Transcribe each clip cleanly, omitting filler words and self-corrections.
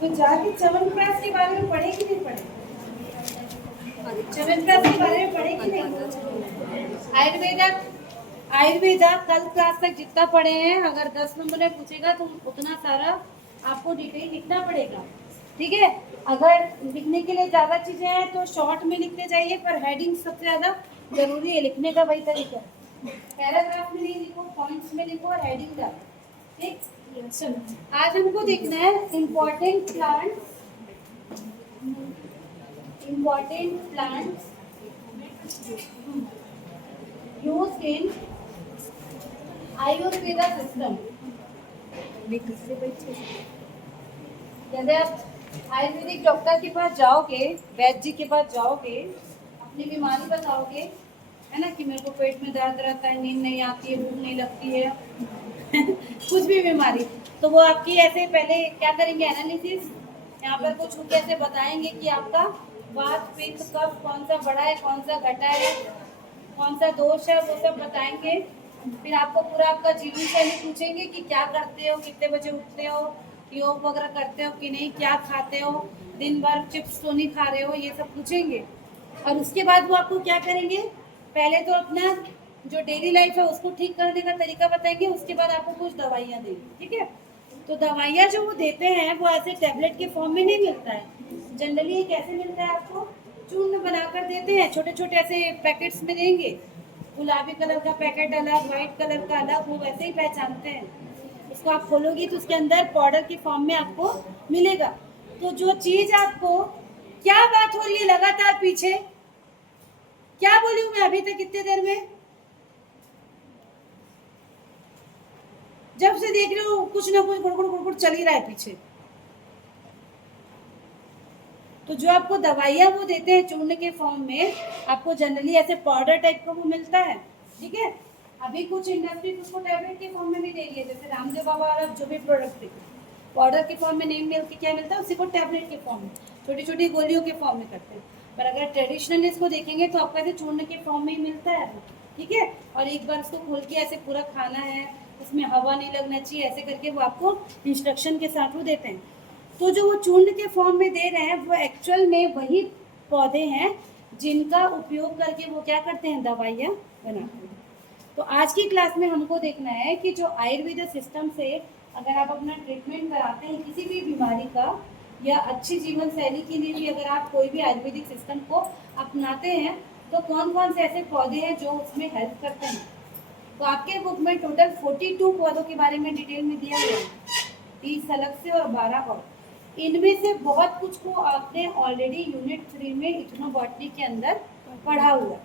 तो जाके च्यवनप्राश के बारे में पढ़े कि नहीं पढ़े? च्यवनप्राश के बारे में पढ़े कि नहीं? आयुर्वेदा, आयुर्वेदा कल क्लास तक जितना पढ़े हैं, अगर 10 नंबर में पूछेगा तो उतना सारा आपको डिटेल लिखना पड़ेगा, ठीक है। अगर लिखने के लिए ज़्यादा चीज़ें हैं तो शॉर्ट में लिखते जाइए, पर हेडिंग सबसे ज़्यादा जरूरी है, लिखने का वही तरीका। पैराग्राफ में नहीं लिखो, पॉइंट्स में लिखो और हेडिंग डालो, ठीक। आज हमको देखना है important plants, important plants used in Ayurveda system. जैसे आप आयुर्वेदिक डॉक्टर के पास जाओगे, वैद्य जी के पास जाओगे, अपनी बीमारी बताओगे, है ना, कि मेरे को पेट में दर्द रहता है, नींद नहीं आती है, भूख नहीं लगती है कुछ भी बीमारी, तो वो आपकी ऐसे पहले क्या करेंगे, एनालिसिस, यहाँ पर कुछ ऐसे बताएंगे कि आपका वात पित्त कफ कौन सा बढ़ा है, कौन सा घटा है, कौन सा दोष है, वो सब बताएंगे। फिर आपको पूरा आपका जीवन शैली पूछेंगे कि क्या करते हो, कितने बजे उठते हो, योग वगैरह करते हो कि नहीं, क्या खाते हो, दिन भर चिप्स तो नहीं खा रहे हो, ये सब पूछेंगे। और उसके बाद वो आपको क्या करेंगे, पहले तो अपना जो डेली लाइफ है उसको ठीक करने का तरीका बताएंगे, उसके बाद आपको कुछ दवाइयाँ देंगे, ठीक है। तो दवाइयाँ जो वो देते हैं वो ऐसे टैबलेट के फॉर्म में नहीं मिलता है, जनरली ये कैसे मिलता है, आपको चूर्ण बनाकर देते हैं, छोटे छोटे ऐसे पैकेट्स में देंगे, गुलाबी कलर का पैकेट अलग, व्हाइट कलर का अलग, वो वैसे ही पहचानते हैं। उसको आप खोलोगी तो उसके अंदर पाउडर के फॉर्म में आपको मिलेगा। तो जो चीज आपको, क्या बात हो रही है लगातार पीछे, क्या बोली हूँ मैं अभी तक कितने देर में, जब से देख रहे हो कुछ ना कुछ गुड़गुड़ गुड़गुड़ चल ही रहा है पीछे। तो जो आपको दवाइयाँ वो देते हैं चूर्ण के फॉर्म में, आपको जनरली ऐसे पाउडर टाइप का वो मिलता है, ठीक है। अभी कुछ इंडस्ट्री उसको टैबलेट के फॉर्म में भी दे रही है, जैसे रामदेव बाबा वाला जो भी प्रोडक्ट है पाउडर के फॉर्म में नहीं मिल के क्या मिलता है, उसी को टैबलेट के फॉर्म में, छोटी छोटी गोलियों के फॉर्म में करते हैं। पर अगर ट्रेडिशनल इसको देखेंगे तो आपको ऐसे चूर्ण के फॉर्म में ही मिलता है, ठीक है। और एक बार उसको खोल के ऐसे पूरा खाना है, उसमें हवा नहीं लगना चाहिए, ऐसे करके वो आपको इंस्ट्रक्शन के साथ वो देते हैं। तो जो वो चूर्ण के फॉर्म में दे रहे हैं वो एक्चुअल में वही पौधे हैं जिनका उपयोग करके वो क्या करते हैं, दवाइयाँ बनाते हैं। तो आज की क्लास में हमको देखना है कि जो आयुर्वेद सिस्टम से अगर आप अपना ट्रीटमेंट कराते हैं किसी भी बीमारी का, या अच्छी जीवन शैली के लिए भी अगर आप कोई भी आयुर्वेदिक सिस्टम को अपनाते हैं, तो कौन कौन से ऐसे पौधे हैं जो उसमें हेल्प करते हैं। तो आपके बुक में टोटल 42 पौधों के बारे में डिटेल में दिया गया है, 30 अलग से और 12 और। इनमें से बहुत कुछ को आपने ऑलरेडी यूनिट 3 में इथनोबॉटनी के अंदर पढ़ा हुआ है,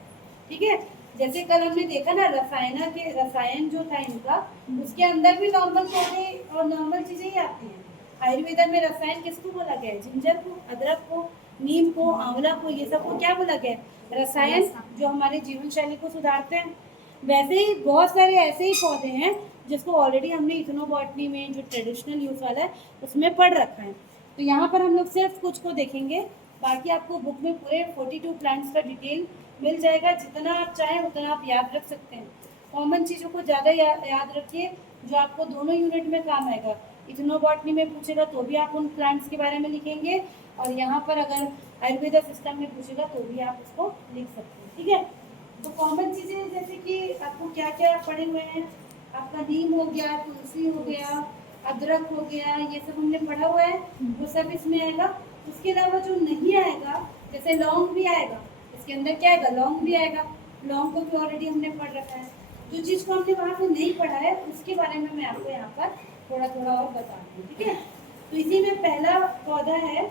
ठीक है। जैसे कल हमने देखा ना रसायन जो था इनका, उसके अंदर भी नॉर्मल पौधे और नॉर्मल चीजें ही आती हैं। आयुर्वेदा में रसायन किसको बोला गया है, जिंजर को, अदरक को, नीम को, आंवला को, ये सब को क्या बोला गया है, रसायन, जो हमारे जीवन शैली को सुधारते हैं। वैसे ही बहुत सारे ऐसे ही पौधे हैं जिसको ऑलरेडी हमने इथनोबॉटनी में जो ट्रेडिशनल यूज वाला है उसमें पढ़ रखा है। तो यहाँ पर हम लोग सिर्फ कुछ को देखेंगे, बाकी आपको बुक में पूरे 42 प्लांट्स का डिटेल मिल जाएगा, जितना आप चाहें उतना आप याद रख सकते हैं। कॉमन चीज़ों को ज़्यादा याद रखिए जो आपको दोनों यूनिट में काम आएगा। इथनोबॉटनी में पूछेगा तो भी आप उन प्लांट्स के बारे में लिखेंगे, और यहाँ पर अगर आयुर्वेदा सिस्टम में पूछेगा तो भी आप उसको लिख सकते हैं, ठीक है। तो कॉमन चीज़ें जैसे कि आपको क्या क्या पढ़े हुए हैं, आपका नीम हो गया, तुलसी हो गया, अदरक हो गया, ये सब हमने पढ़ा हुआ है, वो सब इसमें आएगा। उसके अलावा जो नहीं आएगा, जैसे लौंग भी आएगा, इसके अंदर क्या आएगा, लौंग भी आएगा, लौंग को भी ऑलरेडी हमने पढ़ रखा है। जो चीज़ को हमने वहाँ पे नहीं पढ़ा है उसके बारे में मैं आपको यहाँ पर थोड़ा थोड़ा और बता दूँ, ठीक है। तो इसी में पहला पौधा है,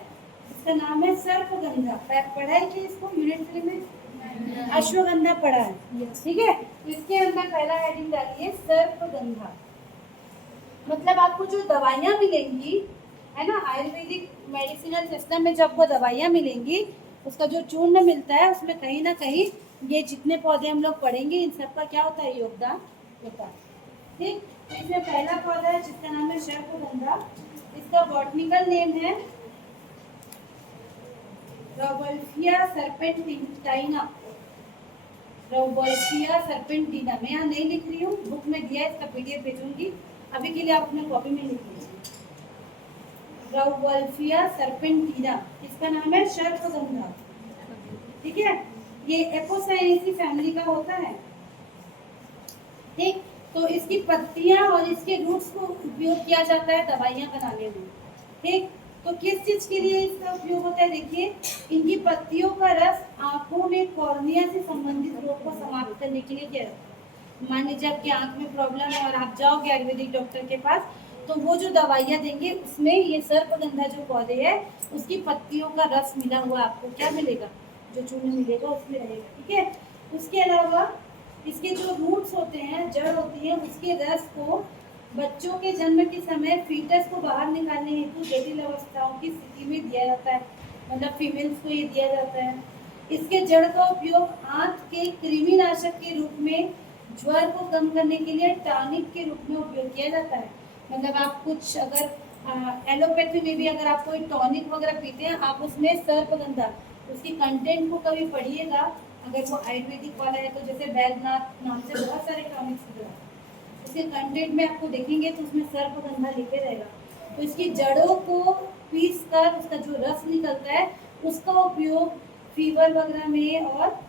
इसका नाम है सर्पगंधा। पढ़ा है कि इसको यूनिट 3 में, अश्वगंधा पढ़ा है, ठीक है। तो इसके अंदर पहला हेडिंग डालिए सर्पगंधा। मतलब आपको जो दवाइयाँ मिलेंगी, है ना, आयुर्वेदिक मेडिसिनल सिस्टम में जब वो दवाइयाँ मिलेंगी, उसका जो चूर्ण मिलता है उसमें कहीं ना कहीं ये जितने पौधे हम लोग पढ़ेंगे इन सब का क्या होता है, योगदान होता है, ठीक। तो इसमें पहला पौधा है जिसका नाम है सर्पगंधा। इसका बॉटनिकल नेम है रोबल्फिया सर्पेंटिना। रोबल्फिया सर्पेंटिना, मैं यहाँ नहीं लिख रही हूँ, बुक में दिया है, इसका PDF भेजूंगी, अभी के लिए आप अपने कॉपी में लिख लीजिए। राउवल्फिया सर्पेंटिना, इसका नाम है सर्पगंधा। ठीक है, ये एपोसाइनेसी फैमिली का होता है। ठीक, तो इसकी पत्तियां और इसके रूट्स को उपयोग किया जाता है दवाइयां बनाने में। ठीक, तो किस चीज के लिए इसका उपयोग होता है? देखिए, इनकी पत्तियों का रस आंखों में कॉर्निया से संबंधित रोग को समाप्त करने के लिए किया जाता है। मान लीजिए आपकी आंख में प्रॉब्लम है और आप जाओगे आयुर्वेदिक डॉक्टर के पास, तो वो जो दवाइयाँ देंगे उसमें ये सर्पगंधा जो पौधे है उसकी पत्तियों का रस मिला हुआ आपको क्या मिलेगा, जो चूर्ण मिलेगा उसमें रहेगा। ठीक है, उसके अलावा इसके जो रूट्स होते हैं, जड़ होती है, उसके रस को बच्चों के जन्म के समय फीटस को बाहर निकालने हेतु जटिल अवस्थाओं की स्थिति में दिया जाता है, मतलब फीमेल्स को ये दिया जाता है। इसके जड़ का उपयोग आंत के कृमिनाशक के रूप में, ज्वर को कम करने के लिए टॉनिक के रूप में उपयोग किया जाता है। मतलब आप कुछ अगर एलोपैथी में भी अगर आप कोई टॉनिक वगैरह पीते हैं, आप उसमें सर्पगंधा उसकी कंटेंट को कभी पढ़िएगा, अगर वो आयुर्वेदिक वाला है तो जैसे वैद्यनाथ नाम से बहुत सारे टॉनिक्स हैं, उसके कंटेंट में आपको देखेंगे तो उसमें सर्पगंधा लिखे रहेगा। तो इसकी जड़ों को पीस कर उसका जो रस निकलता है उसका उपयोग फीवर वगैरह में और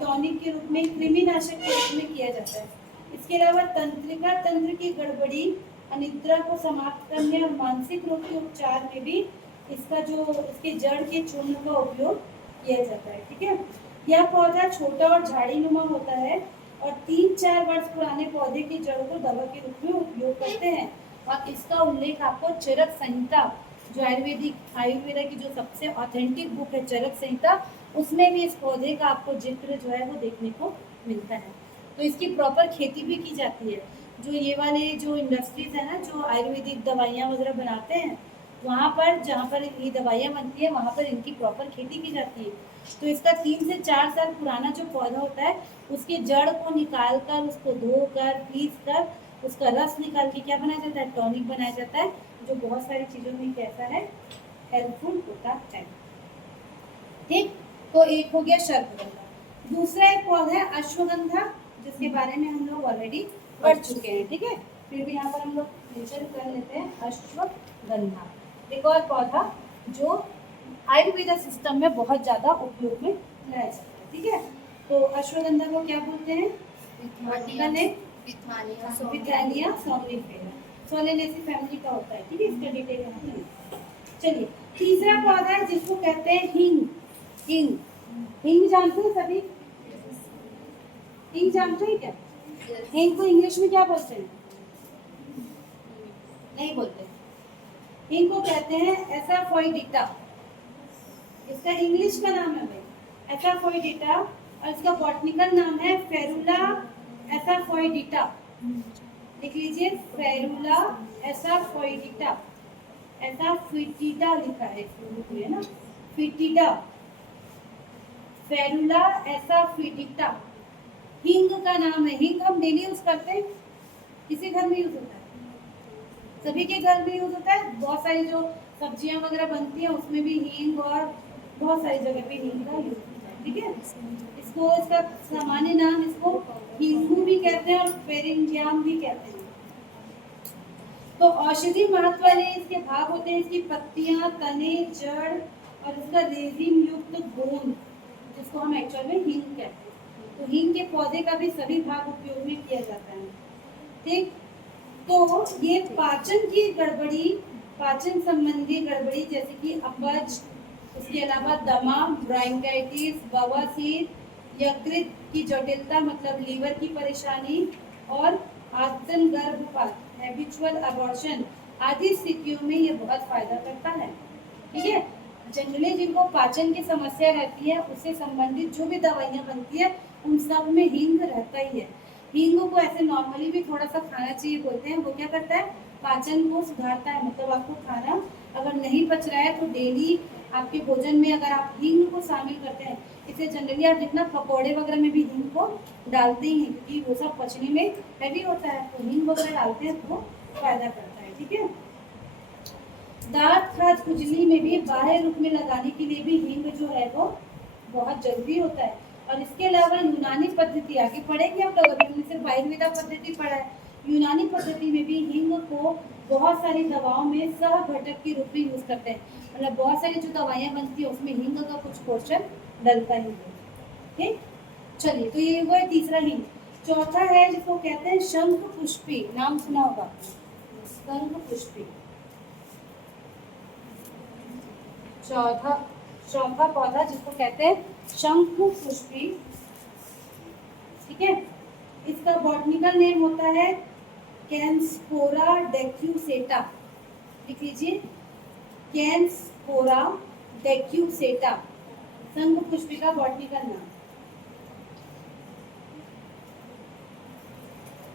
टॉनिक के रूप में, कृमिनाशक के रूप में किया जाता है। इसके अलावा तंत्रिका तंत्र की गड़बड़ी, अनिद्रा को समाप्त करने और मानसिक रोग के उपचार में भी इसका जो इसके जड़ के चूर्ण का उपयोग किया जाता है। ठीक है, यह पौधा छोटा और झाड़ीनुमा होता है और 3-4 वर्ष पुराने पौधे की जड़ को दवा के रूप में उपयोग करते हैं। और इसका उल्लेख आपको चरक संहिता, जो आयुर्वेदा की जो सबसे ऑथेंटिक बुक है चरक संहिता, उसमें भी इस पौधे का आपको जिक्र जो है वो देखने को मिलता है। तो इसकी प्रॉपर खेती भी की जाती है। जो ये वाले जो इंडस्ट्रीज है ना, जो आयुर्वेदिक दवाइयाँ वगैरह बनाते हैं, वहाँ पर जहाँ पर ये दवाइयाँ बनती है वहाँ पर इनकी प्रॉपर खेती की जाती है। तो इसका 3 से 4 साल पुराना जो पौधा होता है उसके जड़ को निकाल कर, उसको धोकर, पीस कर, उसका रस निकाल के क्या बनाया जाता है, टॉनिक बनाया जाता है, जो बहुत सारी चीज़ों में कैसा है, हेल्पफुल होता है। ठीक, तो एक हो गया सर्पगंधा। दूसरा एक पौधा है अश्वगंधा, जिसके बारे में हम लोग ऑलरेडी पढ़ चुके हैं। ठीक है, फिर भी यहाँ पर हम लोग मेंशन कर लेते हैं अश्वगंधा, एक और पौधा जो आयुर्वेदा सिस्टम में बहुत ज़्यादा उपयोग में लाया जाता है। ठीक है, तो अश्वगंधा को क्या बोलते हैं, विथानिया सोमनिफेरा, सोलेनेसी फैमिली का होता है। ठीक है, इसका डिटेल यहाँ पर। चलिए, तीसरा पौधा है जिसको कहते हैं हींग। हींग, हींग जानते हैं सभी? हींग जानते हैं क्या? हींग को इंग्लिश में क्या बोलते हैं? नहीं बोलते। हींग को कहते हैं एसाफोइडिटा, इसका इंग्लिश का नाम है भाई एसाफोइडिटा, और इसका बॉटनिकल नाम है फेरुला एसाफोइडिटा। लिख लीजिए, फेरुला एसाफोइडिटा, एसाफोइडिटा लिखा है इसमें ना, फिटिडा, फेरुला एसाफोइडिटा हींग का नाम है। हींग हम डेली यूज करते हैं, किसी घर में यूज होता है, सभी के घर में यूज होता है। बहुत सारी जो सब्जियां वगैरह बनती हैं उसमें भी हींग, और बहुत सारी जगह पे हींग का यूज होता है। ठीक है, इसको इसका सामान्य नाम इसको हींगू भी कहते हैं और पेरिंजियाम भी कहते हैं। तो औषधि महत्व वाले इसके भाग होते हैं, इसकी पत्तियां, तने, जड़ और इसका रेजिन युक्त गोंद, जिसको हम एक्चुअल में हींग कहते हैं। तो हींग के पौधे का भी सभी भाग उपयोग में किया जाता है। ठीक, तो ये पाचन की गड़बड़ी, पाचन संबंधी गड़बड़ी जैसे कि अपच, उसके अलावा दमा, ब्रोंकाइटिस, बवासीर, यकृत की जटिलता मतलब लीवर की परेशानी, और आस्तन गर्भपात, हैबिचुअल अबॉर्शन आदि स्थितियों में ये बहुत फायदा करता है। ठीक है, जनरली जिनको पाचन की समस्या रहती है उससे संबंधित जो भी दवाइयाँ बनती है उन सब में हींग रहता ही है। हींग को ऐसे नॉर्मली भी थोड़ा सा खाना चाहिए बोलते हैं, वो क्या करता है, पाचन को सुधारता है। मतलब आपको खाना अगर नहीं पच रहा है तो डेली आपके भोजन में अगर आप हींग को शामिल करते हैं, इसे जनरली आप जितना पकौड़े वगैरह में भी हींग को डालते ही हैं, क्योंकि वो सब पचने में हैवी होता है, तो हींग वगैरह डालते हैं तो वो फायदा करता है। ठीक है, दांत खाज खुजली में भी बाहर रूप में लगाने के लिए भी हींग जो है वो बहुत जरूरी होता है। और इसके अलावा यूनानी पद्धति आगे पढ़ेंगे हम लोग, अभी हमने सिर्फ आयुर्वेदा पद्धति पढ़ा है, यूनानी पद्धति में भी हींग को बहुत सारी दवाओं में सह घटक के रूप में यूज करते हैं, मतलब बहुत सारी जो दवाइयाँ बनती है उसमें हींग का कुछ पोर्शन डलता ही है। ठीक, चलिए तो ये वो है तीसरा हींग। चौथा है जिसको कहते हैं शंख पुष्पी, नाम सुना होगा, शंख पुष्पी। चौथा पौधा जिसको कहते हैं शंख पुष्पी, ठीक है। इसका बॉटनिकल नेम होता है कैनस्पोरा डेक्यूसेटा, लिख लीजिए, कैनस्पोरा डेक्यूसेटा, शंख पुष्पी का बॉटनिकल नाम।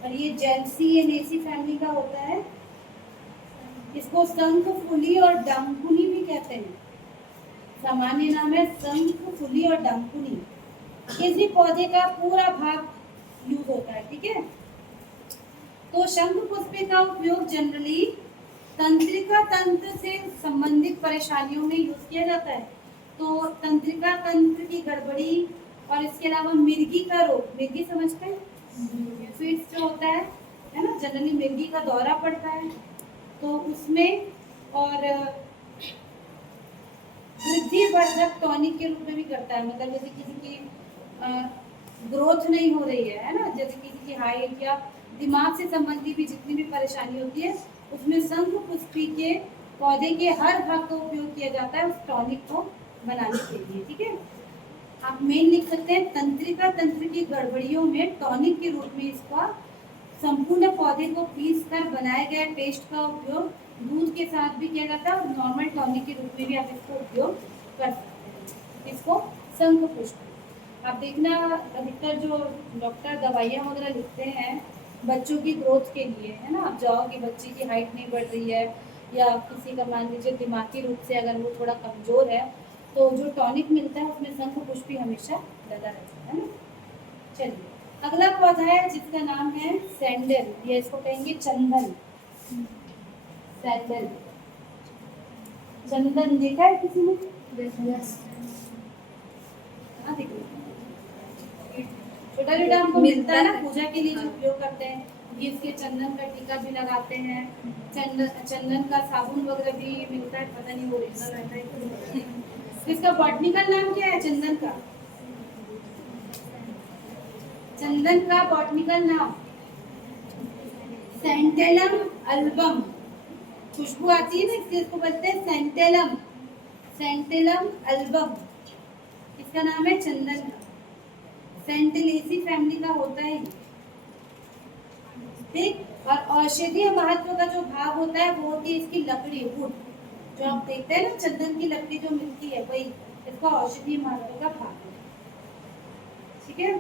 और ये जेल्सियनेसी फैमिली का होता है। इसको शंख फुली और डंकुनी भी कहते हैं, सामान्य नाम है शंख फुली और डंकुनी। किसी पौधे का पूरा भाग यूज होता है, ठीक है। तो शंख पुष्पी का उपयोग जनरली तंत्रिका तंत्र से संबंधित परेशानियों में यूज किया जाता है। तो तंत्रिका तंत्र की गड़बड़ी और इसके अलावा मिर्गी का रोग, मिर्गी समझते हैं, फिट्स जो होता है ना, जनरली मिर्गी का दौरा पड़ता है तो उसमें, और वृद्धि वर्धक टॉनिक के रूप में भी करता है, मतलब जैसे किसी की ग्रोथ नहीं हो रही है ना, जैसे किसी की हाइट या दिमाग से संबंधित भी जितनी भी परेशानी होती है उसमें शंख पुष्पी के पौधे के हर भाग का उपयोग किया जाता है उस टॉनिक को बनाने के लिए, ठीक है। आप मेन लिख सकते हैं तंत्रिका तंत्र की गड़बड़ियों में टॉनिक के रूप में इसका संपूर्ण पौधे को पीस कर बनाए गए पेस्ट का उपयोग दूध के साथ भी किया जाता है और नॉर्मल टॉनिक के रूप में भी आप इसको उपयोग कर सकते हैं। इसको शंख पुष्प। आप देखना अधिकतर जो डॉक्टर दवाइयाँ वगैरह लिखते हैं बच्चों की ग्रोथ के लिए, है ना, आप जाओ कि बच्चे की हाइट नहीं बढ़ रही है या किसी का मान लीजिए दिमागी रूप से अगर वो थोड़ा कमज़ोर है तो जो टॉनिक मिलता है उसमें शंख पुष्पी हमेशा लगा रहता है ना। चलिए अगला पौधा है जिसका नाम है सैंडल, या इसको कहेंगे चंदन। सैंडल, चंदन देखा है किसी ने? हाँ देखो, छोटा छोटा हमको मिलता है ना पूजा के लिए जो उपयोग करते हैं, ये इसके चंदन का टीका भी लगाते हैं, चंदन का साबुन वगैरह भी मिलता है, पता नहीं ओरिजिनल रहता है। इसका बॉटनिकल नाम क्या है चंदन का? चंदन का बॉटनिकल नाम सेंटेलम अल्बम। खुशबू आती है ना इसलिए इसको बोलते हैं सेंटेलम, सेंटेलम अल्बम इसका नाम है चंदन का। सेंटेलेसी फैमिली का होता है, ठीक। और औषधीय महत्व का जो भाग होता है वो होती है इसकी लकड़ी, वुड, जो आप देखते हैं ना चंदन की लकड़ी जो मिलती है वही इसका औषधीय महत्व का भाग है, ठीक है।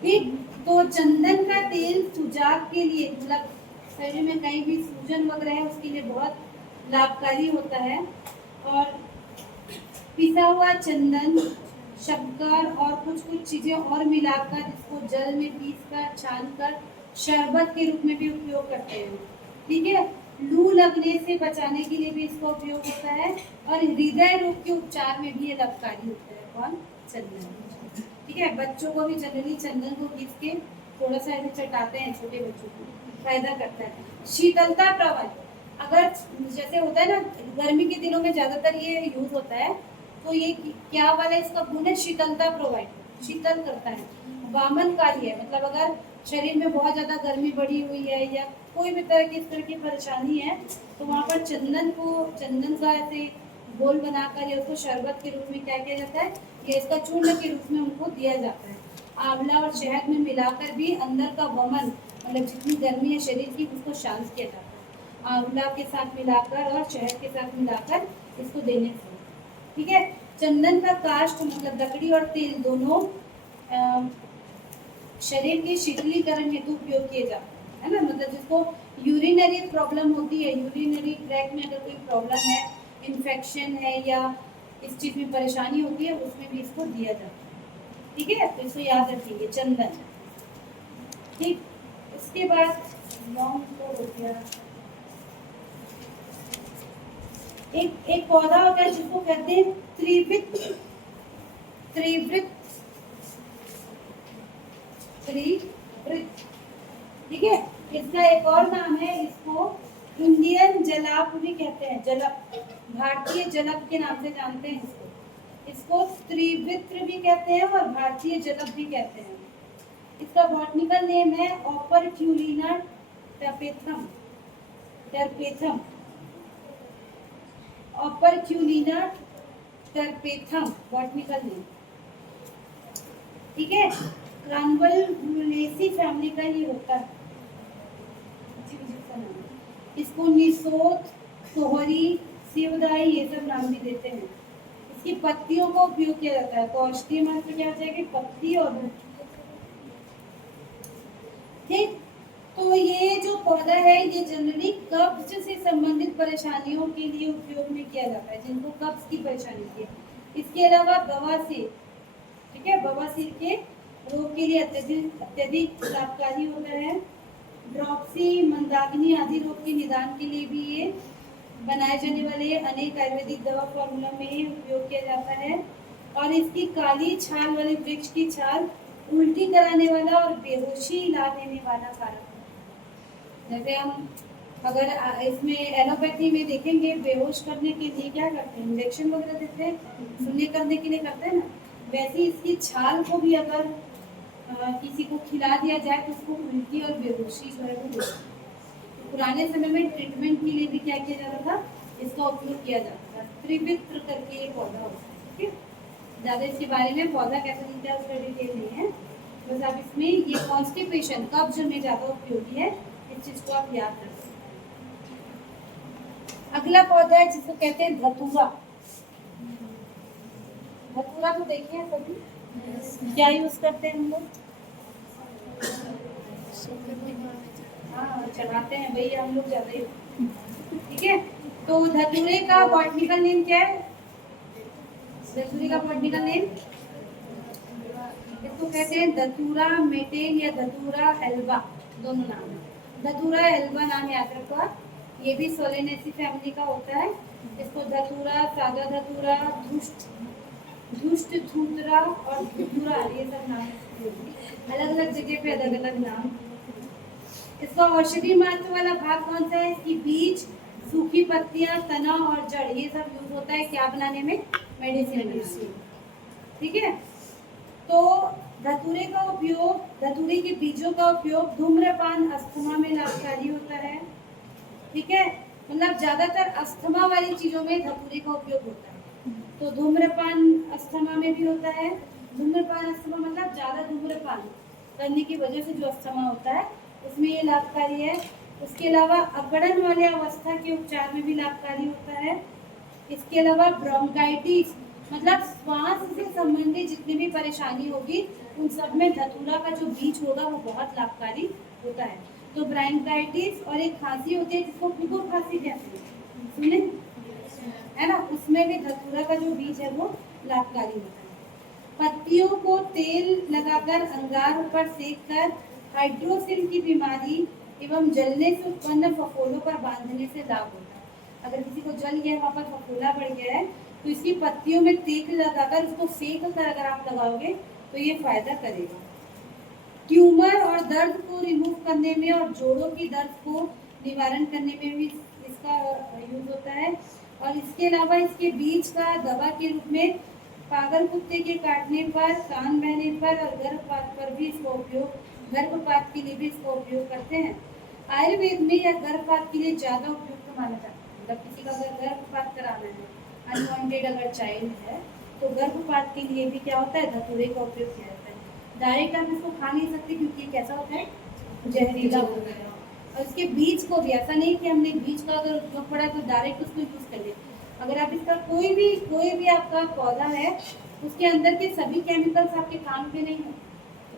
ठीक, तो चंदन का तेल सुजाक के लिए, मतलब शरीर में कहीं भी सूजन वगैरह है उसके लिए बहुत लाभकारी होता है। और पिसा हुआ चंदन, शक्कर और कुछ चीजें और मिलाकर इसको जल में पीसकर छानकर शरबत के रूप में भी उपयोग करते हैं, ठीक है। लू लगने से बचाने के लिए भी इसका उपयोग होता है और हृदय रोग के उपचार में भी ये लाभकारी होता है। कौन? चंदन, ठीक है। बच्चों को भी जनरली चंदन को पीस के थोड़ा सा ऐसे चटाते हैं, छोटे बच्चों को फायदा करता है। शीतलता प्रवाह, अगर जैसे होता है ना गर्मी के दिनों में ज्यादातर ये यूज होता है, तो ये क्या वाला इसका गुण है? शीतलता प्रोवाइड, शीतल करता है। वामनकारी है, मतलब अगर शरीर में बहुत ज्यादा गर्मी बढ़ी हुई है या कोई भी तरह की इस तरह की परेशानी है तो वहाँ पर चंदन का ऐसे गोल बनाकर या उसको शरबत के रूप में क्या किया जाता है, या इसका चूर्ण के रूप में उनको दिया जाता है। आंवला और शहद में मिलाकर भी अंदर का वमन, मतलब जितनी गर्मी है शरीर की उसको शांत किया जाता है, आंवला के साथ मिलाकर और शहद के साथ मिलाकर इसको देने से, ठीक है। चंदन का काष्ठ मतलब लकड़ी और तेल दोनों शरीर के शीतलीकरण हेतु उपयोग किए जाते हैं, है ना। मतलब जिसको यूरिनरी प्रॉब्लम होती है, यूरिनरी ट्रैक में अगर कोई प्रॉब्लम है, इन्फेक्शन है या इस चीज में परेशानी होती है उसमें भी इसको दिया जाता है, ठीक है। तो इसको याद रखिए चंदन, ठीक। उसके बाद लौंग तो हो गया। एक पौधा होता है जिसको कहते हैं त्रिवृत, त्रिवृत, त्रिवृत, ठीक है। इसका एक और नाम है, इसको इंडियन जलाप भी कहते हैं, जलप, भारतीय जलप के नाम से जानते हैं इसको। इसको त्रिवित्र भी कहते हैं और भारतीय जलप भी कहते हैं। इसका बॉटनिकल नेम है ऑपर्क्यूलिना टर्पेथम, टर्पेथम, ऑपर्क्यूलिना टर्पेथम बॉटनिकल नेम। ठीक है। कान्वल्वुलेसी फैमिली का ये होता है। इसको निसोत, सोहरी, सेवदाई ये सब नाम भी देते हैं। इसकी पत्तियों का उपयोग किया जाता है। तो औषधीय महत्व क्या आ जाएगी, पत्ती और रूट। ठीक। तो ये जो पौधा है ये जनरली कब्ज से संबंधित परेशानियों के लिए उपयोग में किया जाता है, जिनको कब्ज की परेशानी है। इसके अलावा बवासीर, ठीक है, बवासीर के रोग के लिए अत्यधिक लाभकारी होता है। ड्रॉप्सी, मंदाग्नि आदि रोग के निदान के लिए भी ये बनाए जाने वाले अनेक आयुर्वेदिक दवा फॉर्मूला में उपयोग किया जाता है। और इसकी काली छाल वाले वृक्ष की छाल उल्टी कराने वाला और बेहोशी ला देने वाला कारक है। जैसे हम अगर इसमें एलोपैथी में देखेंगे, बेहोश करने के लिए क्या करते हैं, इंजेक्शन वगैरह देते हैं, सुनने करने के लिए करते हैं ना, वैसे इसकी छाल को भी अगर किसी को खिला दिया जाए तो उसको उल्टी और बेहोशी जो है वो होती है। तो पुराने समय में ट्रीटमेंट के लिए भी क्या किया जाता था, इसका उपयोग किया जाता था। त्रिवित्र करके ये पौधा होता है। ठीक है। ज़्यादा इसके बारे में पौधा कैसा दिखता है उसका डिटेल नहीं है, बस आप इसमें ये कॉन्स्टिपेशन कब्ज में ज़्यादा उपयोगी है, इस चीज़ को आप याद रखें। अगला पौधा है जिसको कहते हैं धतूरा। धतूरा तो देखिए सभी, क्या यूज करते हैं हम लोग, हाँ चढ़ाते हैं भैया हम लोग ज्यादा ही। ठीक है। तो धतूरे का बॉटनिकल नेम क्या है, धतूरे का बॉटनिकल नेम, इसको कहते हैं धतूरा मेटेन या धतूरा एल्बा, दोनों नाम है। धतूरा एल्बा नाम याद रखो आप। ये भी सोलेनेसी फैमिली का होता है। इसको धतूरा, सादा धतूरा, धुष्ट, धुष्ट धूतरा और धुतुरा ये सब नाम, अलग अलग जगह पे अलग अलग नाम। इसका औषधि महत्व वाला भाग कौन सा है, इसकी बीज, सूखी पत्तियां, तना और जड़ ये सब यूज होता है क्या बनाने में, मेडिसिन बनाने। ठीक है। तो धतूरे का उपयोग, धतूरे के बीजों का उपयोग धूम्रपान अस्थमा में लाभकारी होता है। ठीक है। मतलब ज्यादातर अस्थमा वाली चीजों में धतूरे का उपयोग होता है। तो धूम्रपान अस्थमा में भी होता है। धूम्रपान अस्थमा मतलब ज्यादा धूम्रपान करने की वजह से जो अस्थमा होता है उसमें ये लाभकारी है। उसके अलावा अकड़न वाले अवस्था के उपचार में भी लाभकारी होता है। इसके अलावा ब्रोंकाइटिस मतलब श्वास से संबंधित जितनी भी परेशानी होगी उन सब में धतूरा का जो बीज होगा वो बहुत लाभकारी होता है। तो ब्रोंकाइटिस और एक खांसी होती है जिसको कुकुर खांसी कहते हैं, सुने है ना, उसमें भी धतूरा का जो बीज है वो लाभकारी होता है। पत्तियों को तेल लगाकर अंगार पर सेक कर हाइड्रोसिल की बीमारी एवं जलने से उत्पन्न फफोलों पर बांधने से लाभ होता है। अगर किसी को जल गया, वहाँ पर फफोला बढ़ गया है, तो इसकी पत्तियों में तेल लगाकर उसको सेक कर अगर आप लगाओगे तो ये फायदा करेगा। ट्यूमर और दर्द को रिमूव करने में और जोड़ों की दर्द को निवारण करने में भी इसका यूज होता है। और इसके अलावा इसके बीज का दवा के रूप में पागल कुत्ते के काटने पर, कान बहने पर और गर्भपात पर भी इसका उपयोग, गर्भपात के लिए भी इसका उपयोग करते हैं। आयुर्वेद में यह गर्भपात के लिए ज़्यादा उपयुक्त माना जाता है। मतलब किसी का अगर गर्भपात कराना है, अनवांटेड अगर चाइल्ड है, तो गर्भपात के लिए भी क्या होता है, धतूरे का उपयोग किया जाता है। डायरेक्ट आप इसको खा नहीं सकते क्योंकि कैसा होता है, जहरीला होता है। और इसके बीज को भी ऐसा नहीं कि हमने बीज का अगर उपयोग पड़ा तो डायरेक्ट उसको यूज़ कर ले। अगर आप इसका कोई भी आपका पौधा है उसके अंदर के सभी केमिकल्स आपके काम के नहीं होते,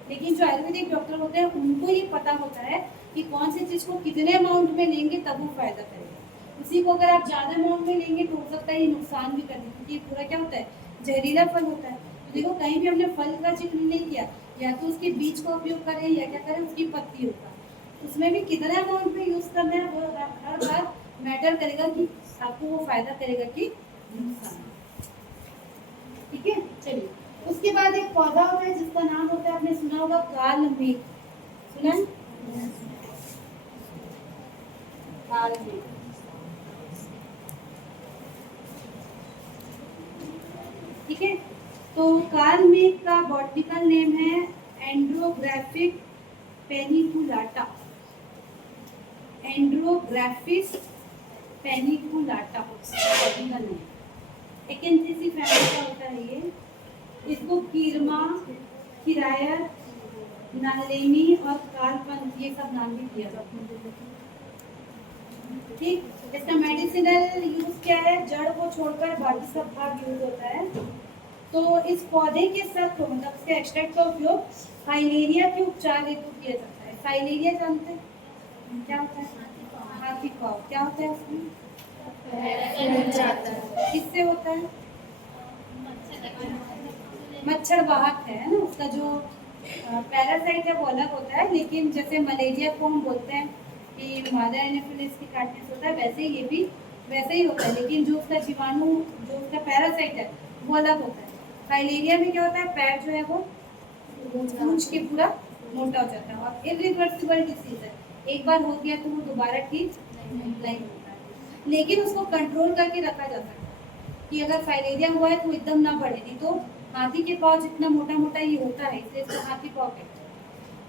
लेकिन जो आयुर्वेदिक डॉक्टर होते हैं उनको ये पता होता है कि कौन सी चीज़ को कितने अमाउंट में लेंगे तब वो फायदा करेगा। उसी को अगर आप ज़्यादा अमाउंट में लेंगे तो हो सकता है ये नुकसान भी कर दे, क्योंकि ये पूरा क्या होता है, जहरीला फल होता है। तो देखो कहीं भी हमने फल का जिक्र नहीं किया, या तो उसके बीज का उपयोग करें या क्या करें उसकी पत्तियों का, उसमें भी कितना अमाउंट में यूज़ करना है वो हर बार मैटर करेगा कि आपको वो फायदा करेगा कि नुकसान। ठीक है। चलिए उसके बाद एक पौधा होता है जिसका नाम होता है, आपने सुना होगा काल मेघ, सुना है? काल मेघ। ठीक है, तो काल मेघ का बॉटनिकल नेम है एंड्रोग्राफिक paniculata. एंड्रोग्राफिस paniculata botanical name. Acanthaceae family का होता है ये। इसको कीरमा, किरायर, नालेनी और कारपंथ ये सब नाम भी दिया जाता है। ठीक, इसका मेडिसिनल यूज क्या है? जड़ को छोड़कर बाकी सब भाग यूज होता है। तो इस पौधे के सत्व मतलब इसके एक्सट्रैक्ट का उपयोग फाइलेरिया के उपचार हेतु किया जाता है। फाइलेरिया जानते हैं क्या होता है? हाथी पाँव। क्या होता है उसमें? किससे होता है? मच्छर वाहक है ना, उसका जो पैरासाइट है वो अलग होता है, लेकिन जैसे मलेरिया को हम बोलते हैं कि मादा एनोफिलिस की काटने से होता है, वैसे ही ये भी वैसे ही होता है, लेकिन जो उसका जीवाणु जो उसका पैरासाइट है वो अलग होता है। फाइलेरिया में क्या होता है? पैर जो है वो पूंछ के पूरा मोटा हो जाता है और इरिवर्सिबल डिसीज है। एक बार हो गया तो वो दोबारा ठीक नहीं होता है, लेकिन उसको कंट्रोल करके रखा जा सकता है कि अगर फाइलेरिया हुआ है तो एकदम ना बढ़े, नहीं तो हाथी के पाँव जितना मोटा मोटा ये होता है इसलिए इसको हाथी पाँव कहते हैं।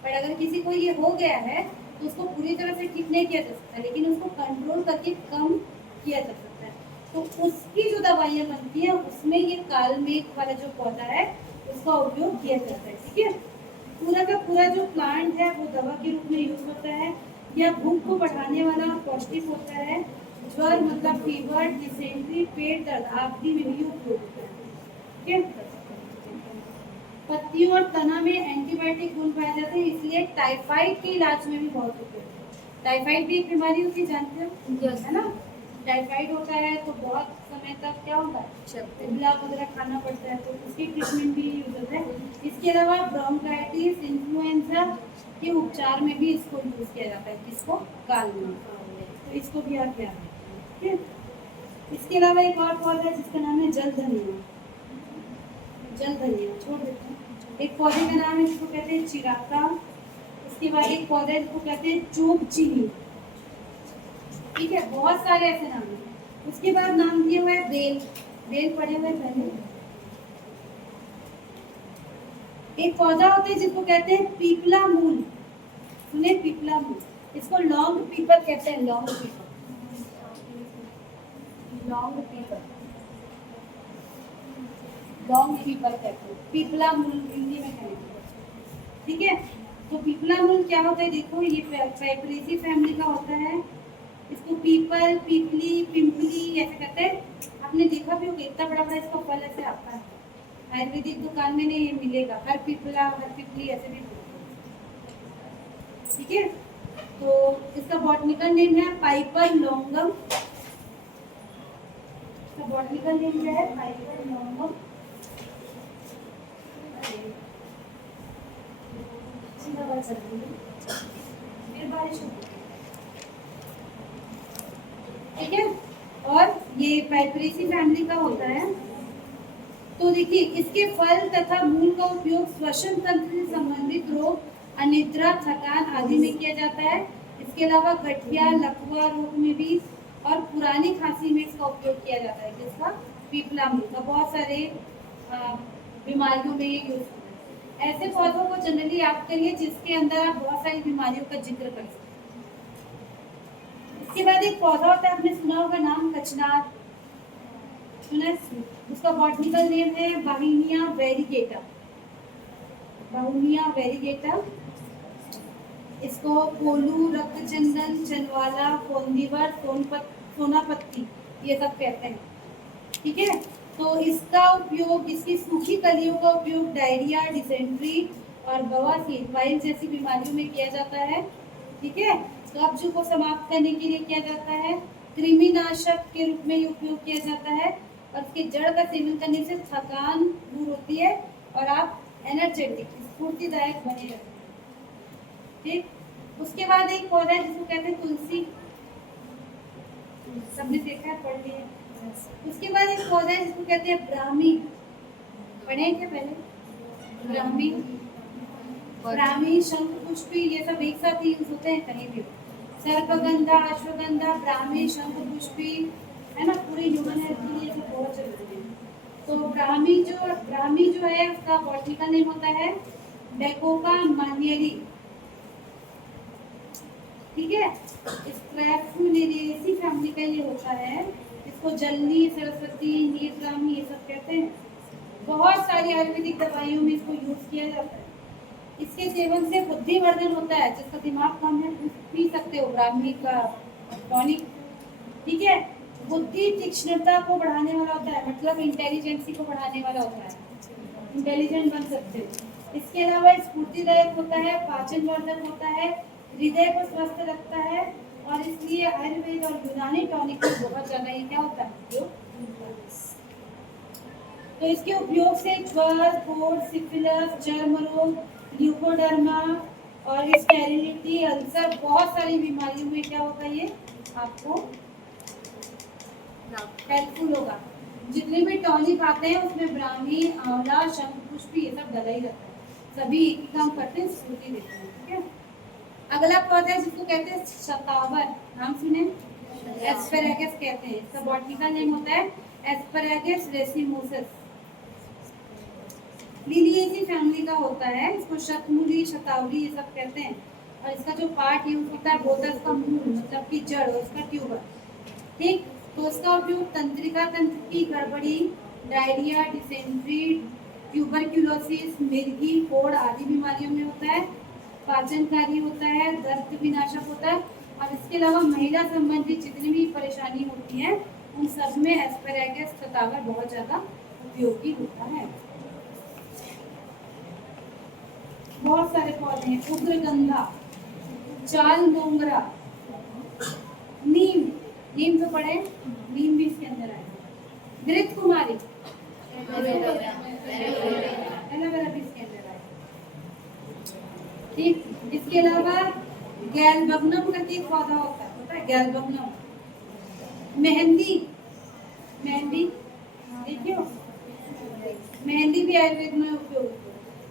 पर अगर किसी को ये हो गया है तो उसको पूरी तरह से ठीक नहीं किया जा सकता, लेकिन उसको कंट्रोल करके कम किया जा सकता है। तो उसकी जो दवाइयाँ बनती हैं उसमें ये काल मेघ वाला जो पौधा है उसका उपयोग किया जाता है। ठीक है, पूरा का पूरा जो प्लांट है वो दवा के रूप में यूज होता है, या भूख को बढ़ाने वाला पौष्टिक होता है। ज्वर मतलब फीवर, डिसेंट्री, पेट दर्द आदि में भी उपयोग होता है। ठीक है, पत्तियों और तना में एंटीबायोटिक गुण पाए जाते हैं, इसलिए टाइफाइड के इलाज में भी बहुत उपयोग है। टाइफाइड भी एक बीमारी होती है, जानते हो? है ना, टाइफाइड होता है तो बहुत समय तक क्या होता है? उबला वगैरह खाना पड़ता है, तो उसकी ट्रीटमेंट भी यूज होता है। इसके अलावा ब्रोंकाइटिस, इन्फ्लुएंजा के उपचार में भी इसको यूज किया जाता है। किसको? काल मेघ। तो इसको भी आप याद रखें। ठीक है, इसके अलावा एक और पौधा है जिसका नाम है जल धनिया। जल धनिया छोड़ देते हैं। एक पौधे का नाम है जिसको कहते हैं चिराता। उसके बाद एक पौधा है जिसको कहते हैं चोप चीनी। ठीक है, बहुत सारे ऐसे नाम हैं। उसके बाद नाम दिया हुआ है बेल। बेल पढ़े हुए पहले। एक पौधा होता है जिसको कहते हैं पीपला मूल। सुने? पीपला मूल, इसको लॉन्ग पीपल कहते हैं। Long people, long people, long people कहते हैं। पीपला मूल हिंदी में कहेंगे। ठीक है, तो पीपला मूल क्या होता है? देखो ये पाइपरेसी फैमिली का होता है। इसको पीपल, पीपली, पिंपली ऐसे कहते हैं। आपने देखा भी होगा इतना बड़ा बड़ा इसका फल ऐसे आता है। आयुर्वेदिक दुकान में नहीं ये मिलेगा। हर पीपला, हर पिपली ऐसे भी। ठीक है, तो इसका बॉटनिकल नेम है पाइपर लॉन्गम। इसका बॉटनिकल नेम क्या है? पाइपर लॉन्गम। फिर बारिश होगी। ठीक है, और ये पाइपरेसी फैमिली का होता है। तो देखिए इसके फल तथा मूल का उपयोग श्वसन तंत्र से संबंधित रोग, अनिद्रा, थकान आदि में किया जाता है। इसके अलावा गठिया, लकवा रोग में भी और पुरानी खांसी में इसका उपयोग किया जाता है। जिसका? पीपला मूल का बहुत सारे बीमारियों में ये यूज होता है। ऐसे पौधों को जनरली याद करिए जिसके अंदर आप बहुत सारी बीमारियों का जिक्र कर सकते हैं। इसके बाद एक पौधा होता है, आपने सुना होगा नाम कचनार। सुना? उसका बॉटनिकल नेम है बाहिनिया वेरिगेटा। बाहुनिया वेरिगेटा। इसको कोलू, रक्तचंदन, चनवाला, फोंदीवर, सोनापत्ती ये सब कहते हैं। ठीक है, तो इसका उपयोग, इसकी सूखी कलियों का उपयोग डायरिया, डिसेंट्री और बवासीर, वायरस जैसी बीमारियों में किया जाता है। ठीक है, कब्ज को समाप्त करने के लिए किया जाता है। कृमिनाशक के रूप में उपयोग किया जाता है और इसके जड़ का सेवन करने से थकान दूर होती है और आप एनर्जेटिक, स्फूर्तिदायक बने रहते हैं। ठीक, उसके बाद एक पौधा है जिसको कहते हैं तुलसी। सबने देखा है, पढ़ लिया। उसके बाद एक पौधा है जिसको कहते हैं ब्राह्मी। पढ़े क्या पहले? ब्राह्मी, ब्राह्मी, शंख पुष्पी ये सब एक साथ ही यूज होते हैं कहीं भी। सर्पगंधा, अश्वगंधा, ब्राह्मी, शंखपुष्पी, है ना, पूरी ह्यूमन हेल्थ के लिए तो बहुत जरूरी है। तो ब्राह्मी जो है उसका बॉटनिकल नेम होता है डेकोका मानियरी, ठीक है। स्ट्रैप्सुलेरिएसी फैमिली का ये होता है। इसको जल्दी, सरस्वती, नीलगामी ये सब कहते हैं। बहुत सारी आयुर्वेदिक दवाइयों में इसको यूज किया जाता है। इसके सेवन से बुद्धिवर्धन होता है, जिसका दिमाग कम है पी सकते हो ब्राह्मी का टॉनिक, ठीक है। बुद्धि तीक्ष्णता को बढ़ाने वाला होता है, मतलब इंटेलिजेंसी को बढ़ाने वाला होता है, इंटेलिजेंट बन सकते हो। इसके अलावा स्फूर्तिदायक होता है, पाचनवर्धक होता है, हृदय को स्वस्थ रखता है, और इसलिए आयुर्वेद और यूनानी टॉनिक में बहुत ज्यादा ये क्या होता है। तो इसके उपयोग से ज्वर, कोढ़, सिफिलिस, चर्म रोग, ल्यूकोडर्मा और स्टेरिलिटी, अल्सर, बहुत सारी बीमारियों में क्या होगा, ये आपको हेल्पफुल होगा। जितने भी टॉनिक आते हैं उसमें ब्राह्मी, आंवला, शंखपुष्पी ये सब डला ही रहता है, सभी एक ही काम करते हैं, स्फूर्ति देते हैं, ठीक है। अगला पौधा है जिसको कहते हैं शतावर, नाम सुने, एस्पेरेगस कहते हैं। इसका बॉटनिकल नेम होता है एस्पेरेगस रेसिमोसस। लिलिएसी फैमिली का होता है। इसको शतमूली, शतावरी ये सब कहते हैं। और इसका जो पार्ट यूज होता है बोलता है इसका मूल, मतलब की जड़, और इसका ट्यूबर, ठीक। तो इसका उपयोग तंत्रिका तंत्र की गड़बड़ी, डायरिया, डिसेंट्री, ट्यूबरक्यूलोसिस, मिर्गी, कोढ़ आदि बीमारियों में होता है। पाचनकारी होता है, दर्द विनाशक होता है, और इसके अलावा महिला संबंधी जितनी भी परेशानी होती है उन सब में एस्पेरेगस शतावर बहुत ज्यादा उपयोगी होता है। बहुत सारे पौधे हैं, उग्रगंधा, चाल मोंगरा, नीम, नीम तो पढ़े, नीम भी इसके अंदर आएगा। घृत कुमारी, एलोवेरा भी इसके अंदर आएगा, ठीक। इसके अलावा गैलबग्नम करके एक पौधा होता है, पता है गैलबग्नम। मेहंदी, मेहंदी देखियो, मेहंदी भी आयुर्वेद में उपयोग होती है।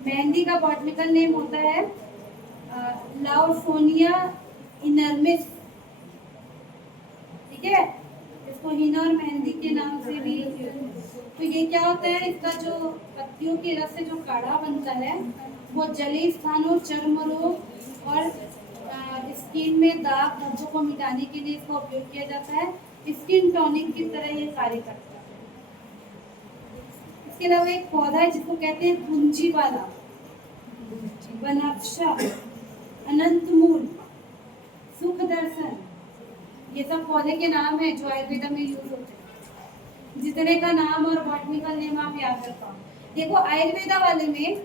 मेहंदी का बॉटनिकल नेम होता है लाउफोनिया इनर्मिस, ठीक है। इसको हीना और मेहंदी के नाम से भी, तो ये क्या होता है, इसका जो पत्तियों के रस से जो काढ़ा बनता है वो जली स्थानों, चर्म रोग और स्किन में दाग धब्बों को मिटाने के लिए इसका उपयोग किया जाता है। स्किन टॉनिक की तरह ये कार्य करता है। इसके अलावा एक पौधा है जिसको कहते हैं कुंजी वाला, बनफशा, अनंत मूल, सुख दर्शन, ये सब पौधे के नाम है जो आयुर्वेद में यूज होते हैं। जितने का नाम और बॉटनिकल नेम आप याद रख पाओ। देखो आयुर्वेदा वाले में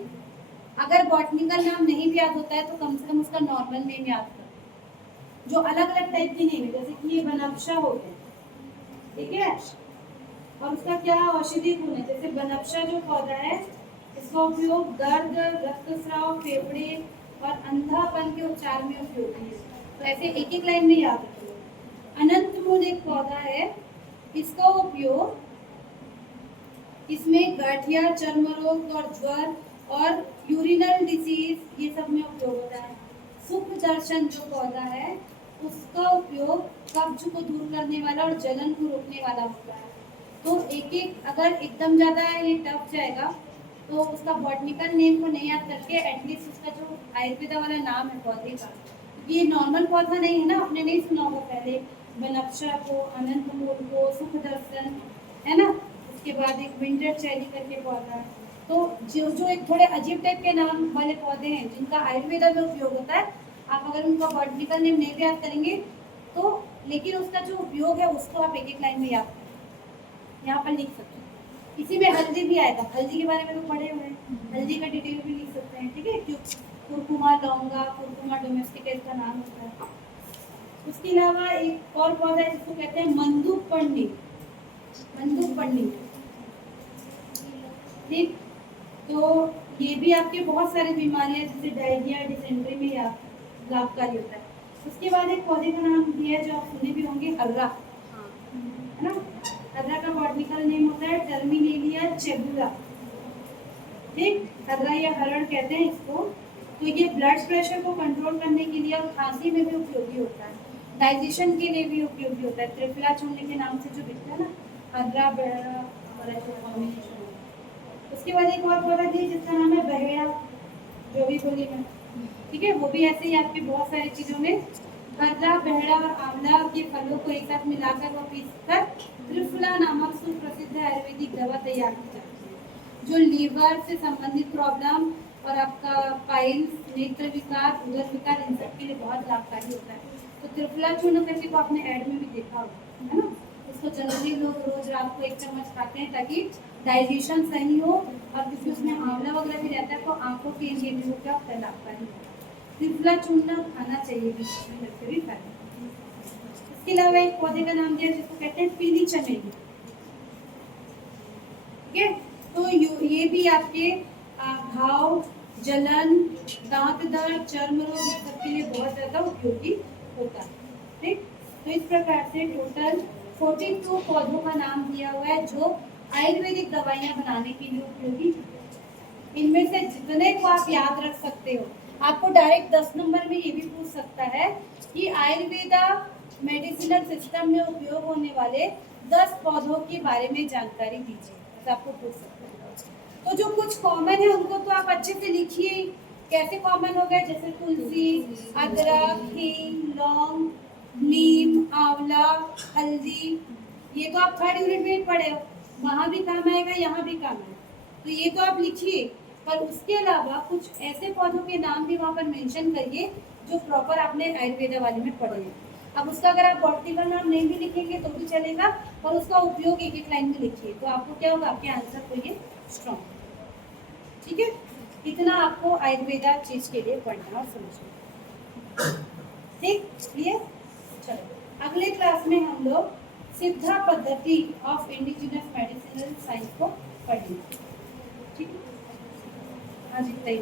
अगर बॉटनिकल नाम नहीं भी याद होता है तो कम से कम उसका नॉर्मल नेम याद करो, जो अलग अलग टाइप की नेम है, जैसे कि ये बनफशा हो गया, ठीक है। और उसका क्या औषधि गुण है, जैसे बनफशा जो पौधा है इसका उपयोग दर्द, रक्तस्राव, फेफड़े और अंधापन के उपचार में उपयोगी है। तो ऐसे एक एक लाइन में याद रखिए। अनंत मूल एक पौधा है, इसका उपयोग इसमें गठिया, चर्म रोग और ज्वर और यूरिनल डिसीज ये सब में उपयोग होता है। सुख दर्शन जो पौधा है उसका उपयोग कब्ज को दूर करने वाला और जलन को रोकने वाला होता है। तो एक एक अगर एकदम ज़्यादा ये टफ जाएगा तो उसका बॉटनिकल नेम को नहीं याद करके एटलीस्ट उसका जो आयुर्वेदा वाला नाम है पौधे का, क्योंकि ये नॉर्मल पौधा नहीं है ना, आपने नहीं सुना होगा पहले बनफशा को, अनंत मूल को, सुख दर्शन, है ना। उसके बाद एक विंटर चेरी करके पौधा है। तो जो एक थोड़े अजीब टाइप के नाम वाले पौधे हैं जिनका आयुर्वेदा में उपयोग होता है, आप अगर उनका बॉटनिकल नेम नहीं याद करेंगे तो, लेकिन उसका जो उपयोग है उसको आप एक एक लाइन में याद करें, यहाँ पर लिख सकते हैं। इसी में हल्दी भी आएगा, हल्दी के बारे में तो पढ़े हुए हैं, हल्दी का डिटेल भी लिख सकते हैं, ठीक है। क्यों कुरकुमा लौंगा, कुरकुमा डोमेस्टिका इसका नाम होता है। उसके अलावा एक और पौधा है जिसको कहते हैं मंदुक पंडी, मंदुक पंडी, ठीक। तो ये भी आपके बहुत सारी बीमारियां जैसे डायरिया, डिसेंट्री में लाभकारी होता है। उसके बाद एक पौधे का नाम दिया है जो आप सुने भी होंगे, हर्रा, है ना। हर्रा का बॉटनिकल नेम होता है टर्मिनेलिया चेबुला, ठीक। हर्रा या हरड़ कहते हैं इसको। तो ये ब्लड प्रेशर को कंट्रोल करने के लिए और खांसी में भी उपयोगी होता है। डाइजेशन के लिए भी उपयोगी होता है। त्रिफला चूर्ण के नाम से जो बिकता है ना, अदरा बहरा और ऐसे कॉम्बिनेशन है। उसके बाद एक और पौधा दी जिसका नाम है बहेड़ा, जो भी बोली मैं, ठीक है। वो भी ऐसे ही आपकी बहुत सारी चीजों में हर्रा, बहड़ा और आंवला के फलों को एक साथ मिलाकर व पीसकर त्रिफला नामक सुप्रसिद्ध आयुर्वेदिक दवा तैयार की जाती है, जो लीवर से संबंधित प्रॉब्लम और आपका पाइल्स, नेत्र विकार, उदर विकार, इन सब के लिए बहुत लाभकारी होता है। तो त्रिफला चूर्ण करके तो आपने ऐड में भी देखा होगा, है ना। उसको जनरली लोग रोज रात को 1 चम्मच खाते हैं ताकि डाइजेशन सही हो, और क्योंकि उसमें आंवला वगैरह भी रहता है तो आंखों के लिए भी वो क्या होता है, लाभकारी होता है। त्रिफला चूर्ण खाना चाहिए बीच में करके भी खाना। इसके अलावा एक पौधे का नाम दिया जिसको कहते हैं पीली चमेली, ठीक है। तो ये भी आपके घाव, जलन, दांत दर्द, चर्म रोग सबके लिए बहुत ज्यादा उपयोगी होता है, ठीक। तो इस प्रकार से टोटल 42 पौधों का नाम दिया हुआ है जो आयुर्वेदिक दवाइयां बनाने के लिए उपयोगी हैं। इनमें से जितने को आप याद रख सकते हो, आपको डायरेक्ट 10 नंबर में ये भी पूछ सकता है कि आयुर्वेदा मेडिसिनल सिस्टम में उपयोग होने वाले 10 पौधों के बारे में जानकारी दीजिए, ऐसा आपको पूछ सकता है। तो जो कुछ कॉमन है उनको तो आप अच्छे से लिखिए। कैसे कॉमन हो गए, जैसे तुलसी, अदरक, हींग, लौंग, नीम, आंवला, हल्दी, ये तो आप 3rd यूनिट में पढ़े हो, वहाँ भी काम आएगा, यहाँ भी काम आएगा, तो ये तो आप लिखिए। पर उसके अलावा कुछ ऐसे पौधों के नाम भी वहाँ पर मेंशन करिए जो प्रॉपर आपने आयुर्वेदा वाले में पढ़े हैं। अब उसका अगर आप बॉटनी का नाम नहीं भी लिखेंगे तो भी चलेगा, पर उसका उपयोग एक एक लाइन में लिखिए, तो आपको क्या होगा, आपके आंसर को ये स्ट्रॉन्ग, ठीक है। इतना आपको आयुर्वेदा चीज के लिए पढ़ना और समझना, ठीक, क्लियर। चलो अगले क्लास में हम लोग सिद्धा पद्धति ऑफ इंडिजिनस मेडिसिनल साइंस को पढ़ेंगे, ठीक है। आज इतना ही।